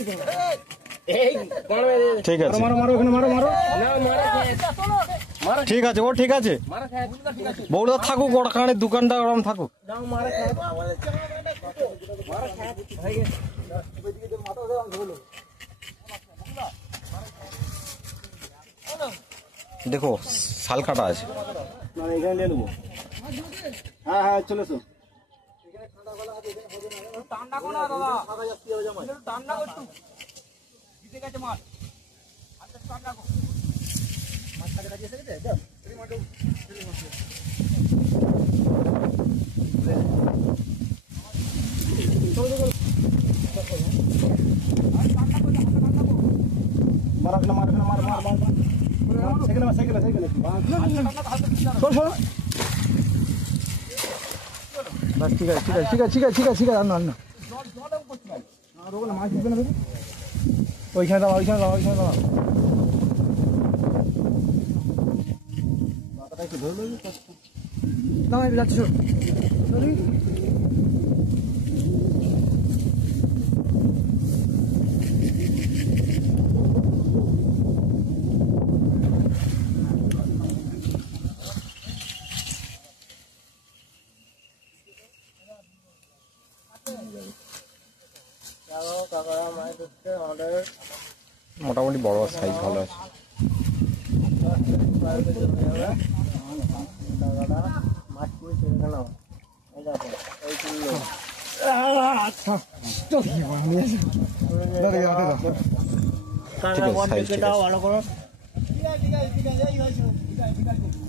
ঠিক আছে ঠিক আছে, ও ঠিক আছে। বউটা থাকুক, ওর কারণে দোকানটা ওরম থাকুক। দেখো শাল কাটা আছে। হ্যাঁ হ্যাঁ চলে এসো। বাস ঠিক আছে ঠিক আছে ঠিক আছে ঠিক আছে ঠিক আছে ঠিক আছে। না মাছ দিবে না, ওইখানে দাও ওইখানে দাও ওইখানে দাও। না আমি যাচ্ছি। মোটামুটি বড় সাইজ ভালো আছে। ঠিক আছে।